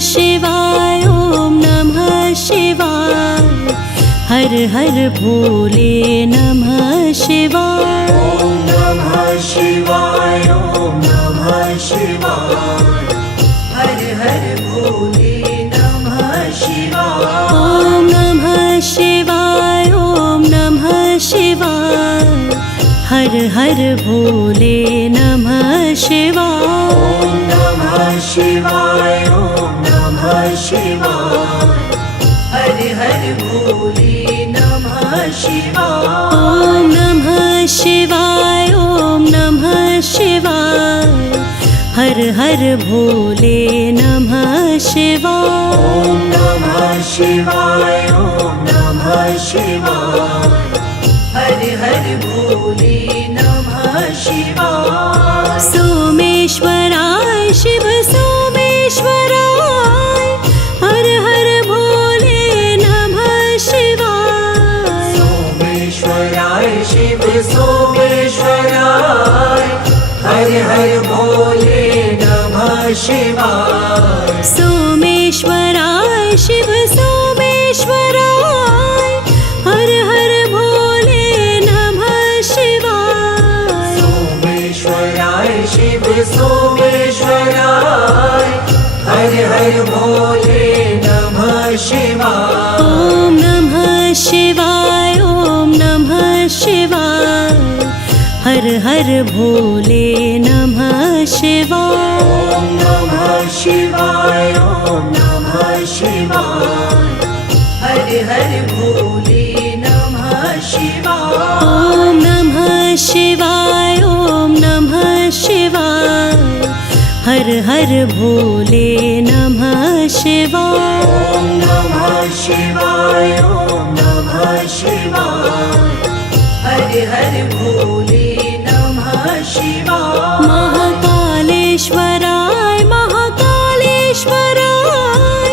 शिवाय ॐ नमः शिवाय हर हर भोले नमः शिवाय ॐ नमः शिवाय ॐ नमः शिवाय हर हर भोले नमः शिवाय ॐ नमः शिवाय ॐ नमः शिवाय हर हर भोले नमः शिवाय ॐ नमः शिवाय ॐ नमः शिवाय हर हर भोले नमः शिवाय ॐ नमः शिवाय ॐ नमः शिवाय हर हर भोले नमः शिवाय ॐ नमः शिवाय ॐ नमः शिवाय हर हर भोले नमः शिवाय सोमेश्वराय शिव सोमेश्वराय हर हर भोले नमः शिवाय सोमेश्वराय शिव सोमेश्वराय हर हर भोले नमः शिवाय सोमेश्वराय शिव सोमेश्वराय हर हर भोले नमः शिवाय सोमेश्वराय शिव सोमेश्वराय हर हर भोले नमः शिवाय ॐ नमः शिवाय ॐ नमः शिवाय हर हर भोले नमः शिवाय ॐ नमः शिवाय ॐ नमः शिवाय हर हर भोले नमः शिवाय ॐ नमः शिवाय ॐ नमः शिवाय हर हर भोले नमः शिवाय ॐ नमः शिवाय ॐ नमः शिवाय हर हर भोले नमः शिवाय महाकालेश्वराय महाकालेश्वराय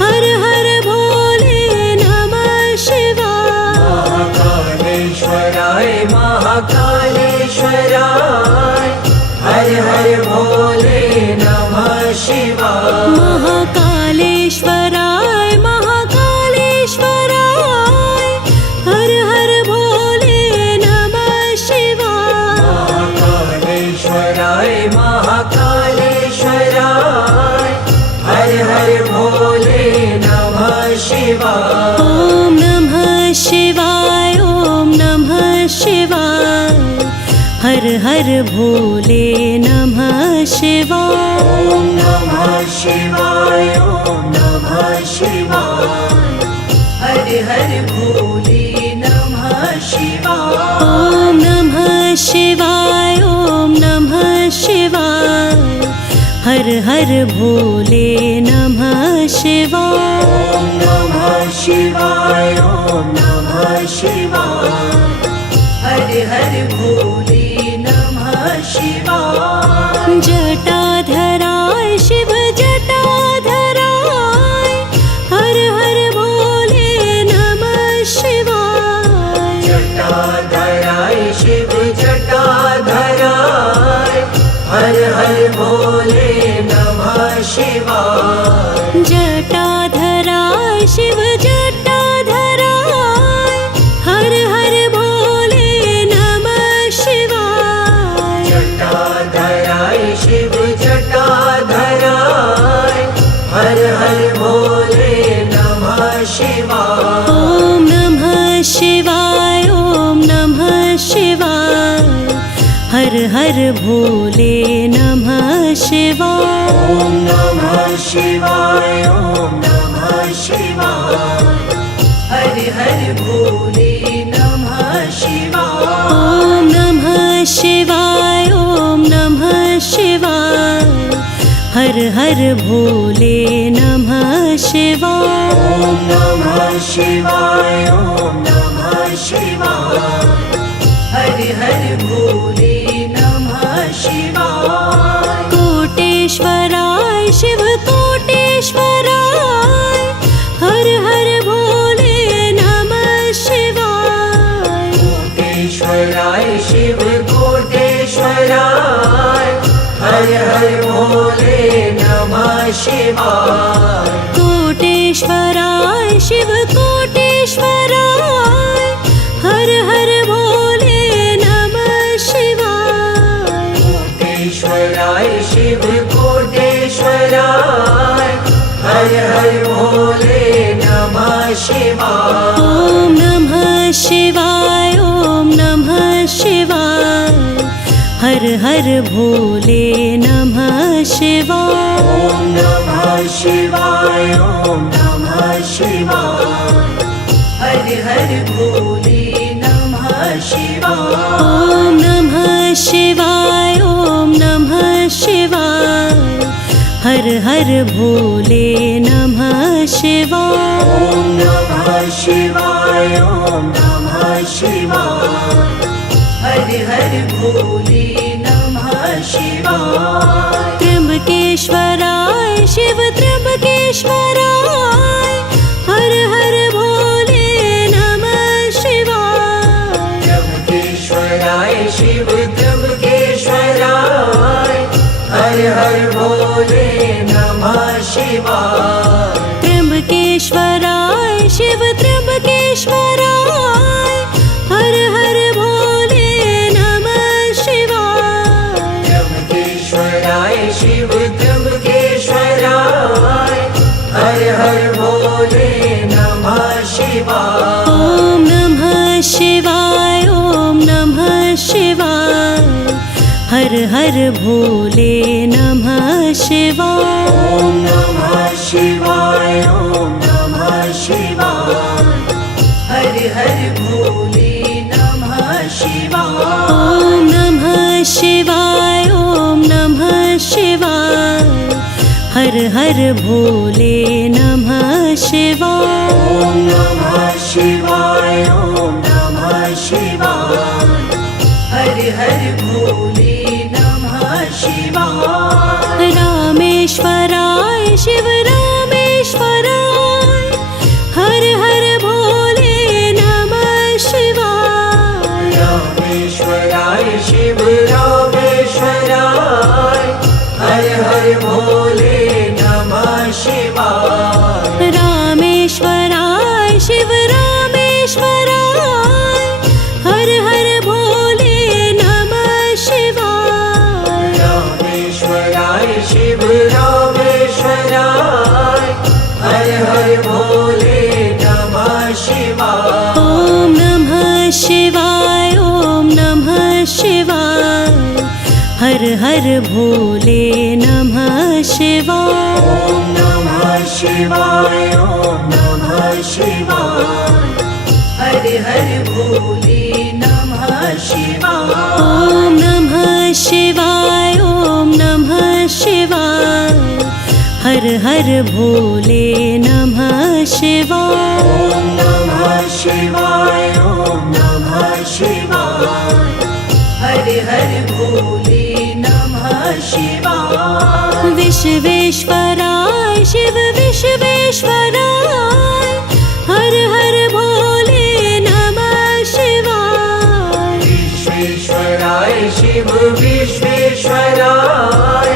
हर हर भोले नमः शिवाय महाकालेश्वराय महाकालेश्वराय हर हर भोले नमः शिवाय महाकालेश्वराय महाकालेश्वराय हर हर भोले नमः शिवाय महाकालेश्वराय महाकालेश्वराय हर हर भोले नमः शिवाय ॐ नमः शिवाय ॐ नमः शिवाय हर हर भोले नमः शिवाय ॐ नमः शिवाय ॐ नमः शिवाय हर हर भोले नमः शिवाय ॐ नमः शिवाय ॐ नमः शिवाय हर हर भोले नमः शिवाय ॐ नमः शिवाय ॐ नमः शिवाय हर हर भोले नमः शिवाय जटाधराय शिव जटाधराय हर हर भोले नमः शिवाय जटाधराय शिव जटाधराय हर हर भोले नमः शिवाय जटाधराय शिव जटाधराय हर हर भोले नमः शिवाय जटाधराय शिव जटाधराय हर हर भोले नमः शिवाय ॐ नमः शिवाय ॐ नमः शिवाय हर हर भोले नमः शिवाय ॐ नमः शिवाय ॐ नमः शिवाय हर हर भोले नमः शिवाय ॐ नमः शिवाय ॐ नमः शिवाय हर हर भोले नमः शिवाय ॐ नमः शिवाय ॐ नमः शिवाय हर हर भोले नमः शिवाय कोटेश्वराय शिव कोटेश्वराय हर हर भोले नमः शिवाय कोटेश्वराय शिव कोटेश्वराय हर हर भोले नमः नमः शिवाय कोटेश्वराय शिव कोटेश्वराय हर हर भोले नमः शिवाय कोटेश्वराय शिव कोटेश्वराय हर हर भोले नमः शिवाय ॐ नमः शिवाय ॐ नमः शिवाय हर हर भोले नमः शिवाय ॐ नमः शिवाय ॐ नमः शिवाय हर हर भोले नमः शिवाय ॐ नमः शिवाय ॐ नमः शिवाय हर हर भोले नमः शिवाय ॐ नमः शिवाय ॐ नमः शिवाय हर हर भोले नमः शिवाय त्र्यंबकेश्वराय शिव त्र्यंबकेश्वराय हर हर भोले नमः शिवाय त्र्यंबकेश्वराय शिव त्र्यंबकेश्वराय हर हर भोले नमः शिवाय त्र्यंबकेश्वराय शिव त्र्यंबकेश्वराय हर हर भोले नमः शिवाय त्र्यंबकेश्वराय शिव त्र्यंबकेश्वराय हर हर भोले नमः शिवाय ॐ नमः शिवाय ॐ नमः शिवाय हर हर भोले नमः शिवाय ॐ नमः शिवाय ॐ नमः शिवाय हर हर भोले नमः शिवाय ॐ नमः शिवाय ॐ नमः शिवाय हर हर भोले नमः शिवाय ॐ नमः शिवाय ॐ नमः शिवाय हर हर भोले नमः शिवाय रामेश्वराय शिव रामेश्वराय हर हर भोले नमः शिवाय रामेश्वराय शिव रामेश्वराय हर हर भोले नमः शिवाय रामेश्वराय शिव रामेश्वराय हर हर भोले नमः शिवाय रामेश्वराय शिव रामेश्वराय हर हर भोले नमः शिवाय ॐ नमः शिवाय ॐ नमः शिवाय हर हर भोले नमः शिवाय ॐ नमः शिवाय ॐ नमः शिवाय हर हर भोले नमः शिवाय ॐ नमः शिवाय ॐ नमः शिवाय हर हर भोले नमः शिवाय ॐ नमः शिवाय ॐ नमः शिवाय हर हर भोले नमः शिवाय विश्वेश्वराय शिव विश्वेश्वराय हर हर भोले नमः शिवाय विश्वेश्वराय शिव विश्वेश्वराय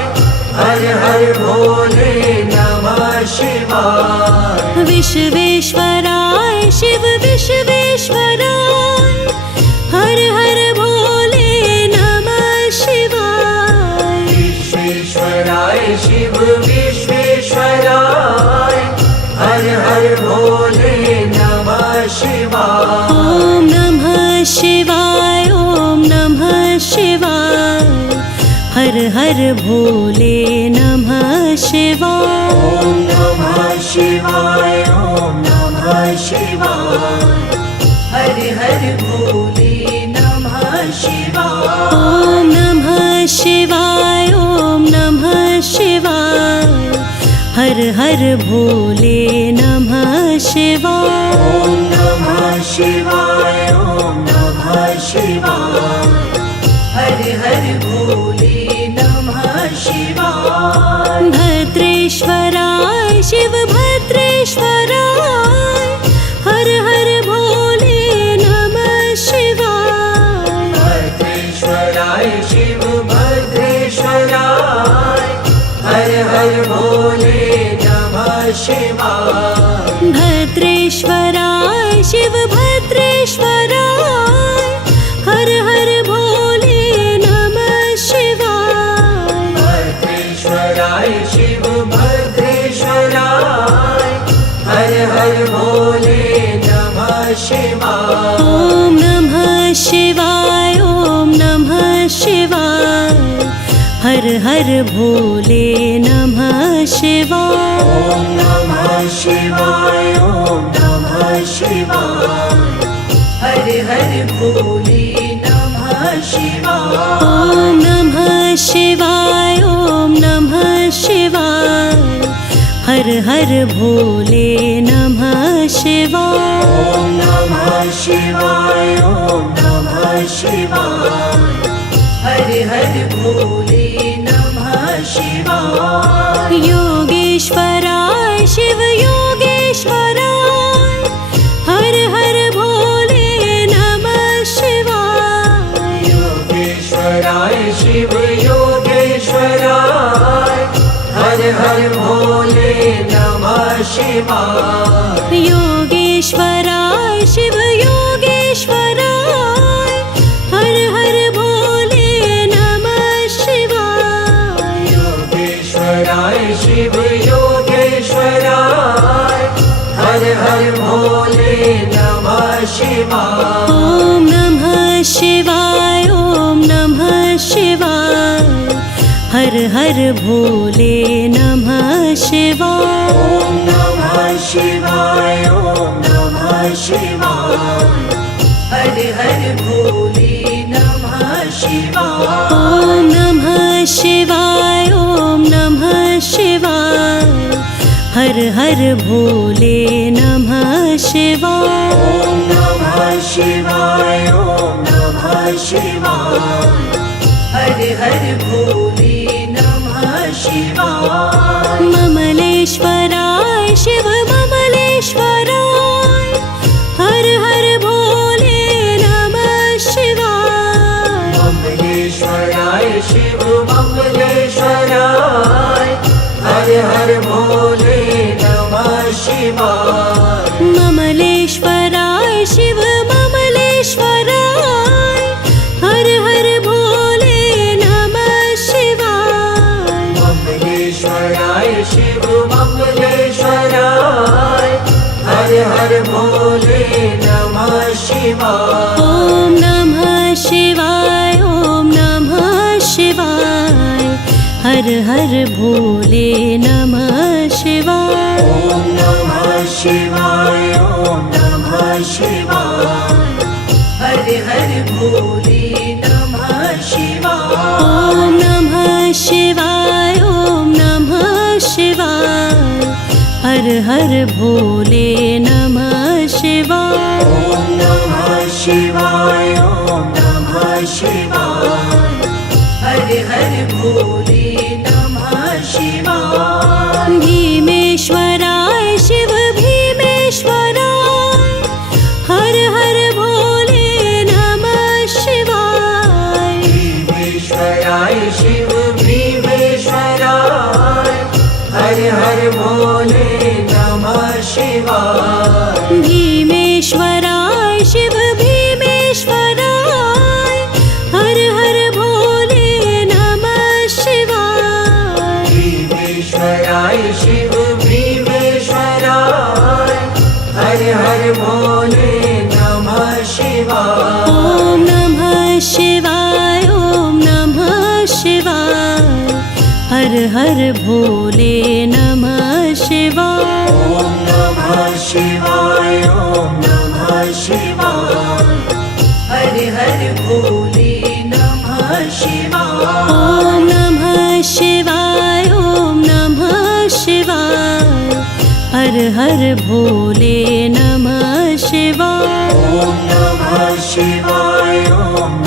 हर हर भोले नमः शिवाय विश्वेश्वराय शिव विश्वेश्वराय हर हर भोले नमः शिवाय विश्वेश्वराय शिव विश्वेश्वराय हर हर भोले नमः शिवाय ॐ नमः शिवाय ॐ नमः शिवाय हर हर भोले नमः शिवाय ॐ नमः शिवाय ॐ नमः शिवाय हर हर भोले नमः शिवाय ॐ नमः शिवाय ॐ नमः शिवाय हर हर भोले नमः शिवाय ॐ नमः शिवाय ॐ नमः शिवाय हर हर भोले नमः शिवाय भद्रेश्वराय शिव भद्रेश्वराय हर हर भोले नमः शिवाय भद्रेश्वराय शिव भद्रेश्वराय हर हर शिवाय भद्रेश्वराय शिव भद्रेश्वराय हर हर भोले नमः शिवाय भद्रेश्वराय शिव भद्रेश्वराय हर हर भोले नमः शिवाय ॐ नमः शिवाय ॐ नमः शिवाय हर हर भोले नमः शिवाय ॐ नमः शिवाय ॐ नमः शिवाय हर हर भोले नमः शिवाय ॐ नमः शिवाय ॐ नमः शिवाय हर हर भोले नमः शिवाय ॐ नमः शिवाय ॐ नमः शिवाय हर हर भोले नमः शिवाय योगेश्वराय शिव योगेश्वराय हर हर भोले नमः शिवाय योगेश्वराय शिव योगेश्वराय हर हर भोले नमः शिवाय योगेश्वराय शिव योगेश्वराय हर हर भोले नमः शिवाय योगेश्वराय शिव योगेश्वराय हर हर भोले नमः शिवाय ॐ नमः शिवाय ॐ नमः शिवाय हर हर भोले नमः शिवाय ॐ नमः शिवाय ॐ नमः शिवाय हर हर भोले नमः शिवाय ॐ नमः शिवाय ॐ नमः शिवाय हर हर भोले नमः शिवाय ॐ नमः शिवाय ॐ नमः शिवाय हर हर भोले नमः शिवाय ममलेश्वराय शिव ममलेश्वराय हर हर भोले नमः शिवाय ममलेश्वराय शिव ममलेश्वराय हर हर भोले नमः शिवाय ममलेश्वराय शिव ममलेश्वराय हर हर भोले नमः शिवाय ममलेश्वराय शिव ममलेश्वराय हर हर भोले नमः शिवाय ॐ नमः शिवाय ॐ नमः शिवाय हर हर भोले नमः शिवाय ॐ नमः शिवाय ॐ नमः शिवाय हर हर भोले नमः शिवाय ॐ नमः शिवाय ॐ नमः शिवाय हर हर भोले नमः शिवाय ॐ नमः शिवाय ॐ नमः शिवाय हर हर भोले नमः शिवाय भीमेश्वराय शिव भीमेश्वराय हर हर भोले नमः शिवाय भीमेश्वराय शिव भीमेश्वराय हर हर भोले नमः शिवाय भीमेश्वराय शिव भीमेश्वराय हर हर भोले नमः शिवाय भीमेश्वराय शिव भीमेश्वराय हर हर भोले नमः शिवाय ॐ नमः शिवाय ॐ नमः शिवाय हर हर भोले नमः शिवाय ॐ नमः शिवाय ॐ नमः शिवाय हर हर भोले नमः शिवाय ॐ नमः शिवाय ॐ नमः शिवाय हर हर भोले नमः शिवाय ॐ नमः शिवाय ॐ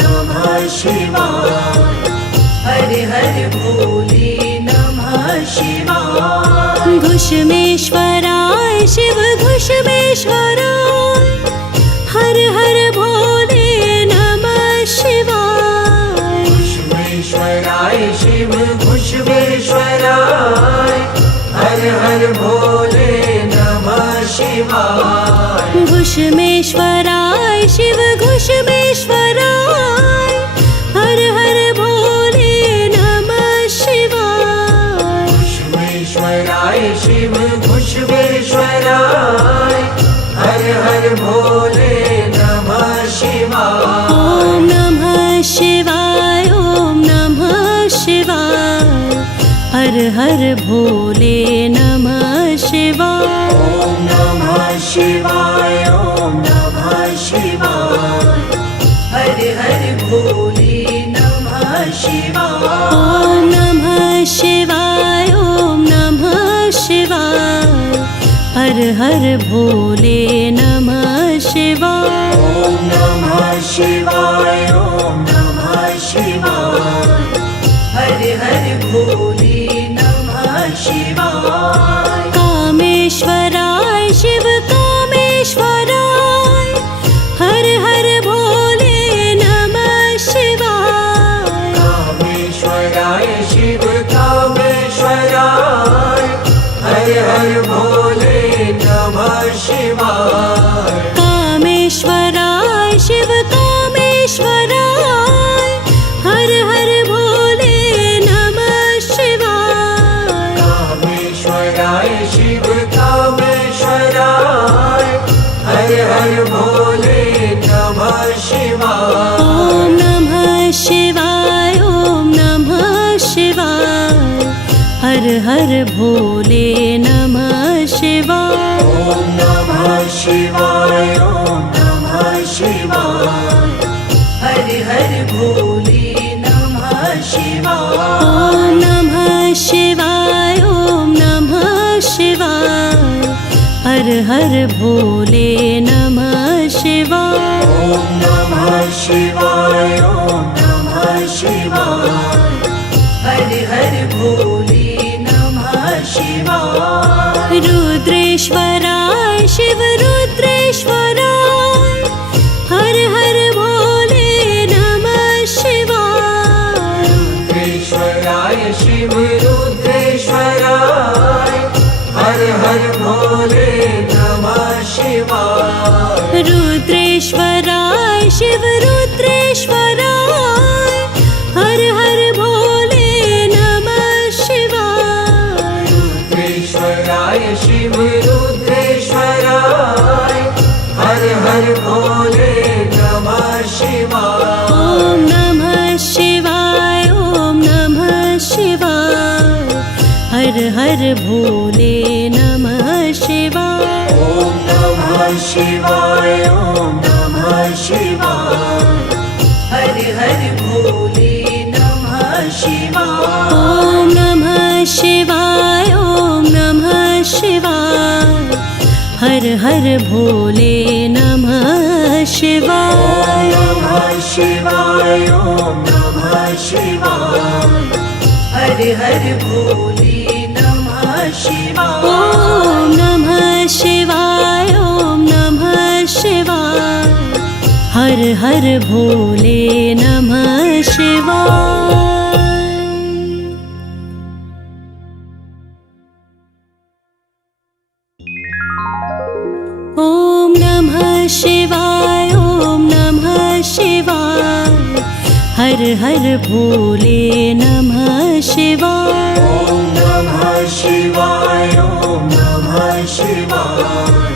नमः शिवाय हर हर भोले नमः शिवाय घुष्मेश्वराय शिव घुष्मेश्वराय हर हर भोले नमः शिवाय घुष्मेश्वराय शिव घुष्मेश्वराय हर हर भोले शिवाय घुष्मेश्वराय शिव घुष्मेश्वराय हर हर भोले नमः शिवाय घुष्मेश्वराय शिव घुष्मेश्वराय हर हर भोले नमः शिवाय ॐ नमः शिवाय ॐ नमः शिवाय हर हर भोले नमः शिवाय ॐ नमः शिवाय ॐ नमः शिवाय हर हर भोले नमः शिवाय ॐ नमः शिवाय ॐ नमः शिवाय हर हर भोले नमः शिवाय ॐ नमः शिवाय ॐ नमः शिवाय हर हर भोले नमः शिवाय कामेश्वराय शिव कामेश्वराय हर हर भोले नमः शिवाय कामेश्वराय शिव कामेश्वराय हर हर भोले नमः शिवाय कामेश्वराय शिव कामेश्वराय हर हर भोले नमः शिवाय कामेश्वराय शिव कामेश्वराय हर हर भोले नमः शिवाय ॐ नमः शिवाय ॐ नमः शिवाय हर हर भोले नमः शिवाय ॐ नमः शिवाय ॐ नमः शिवाय हर हर भोले नमः शिवाय ॐ नमः शिवाय ॐ नमः शिवाय हर हर भोले नमः शिवाय ॐ नमः शिवाय ॐ नमः शिवाय हर हर भोले नमः शिवाय रुद्रेश्वराय शिव रुद्रेश्वराय हर हर भोले नमः शिवाय रुद्रेश्वराय शिव रुद्रेश्वराय हर हर भोले नमः शिवाय रुद्रेश्वराय शिव रुद्रेश्वराय हर हर भोले नमः शिवाय रुद्रेश्वराय शिव रुद्रेश्वराय हर हर भोले नमः शिवाय ॐ नमः शिवाय ॐ नमः शिवाय हर हर भोले नमः शिवाय ॐ नमः शिवाय ॐ नमः शिवाय हर हर भोले नमः शिवाय ॐ नमः शिवाय ॐ नमः शिवाय हर हर भोले नमः शिवाय नमः शिवाय ॐ नमः शिवाय हर हर भोले नमः शिवाय ॐ नमः शिवाय ॐ नमः शिवाय हर हर भोले नमः शिवाय ॐ नमः शिवाय ॐ नमः शिवाय हर हर भोले नमः शिवाय ॐ नमः शिवाय ॐ नमः शिवाय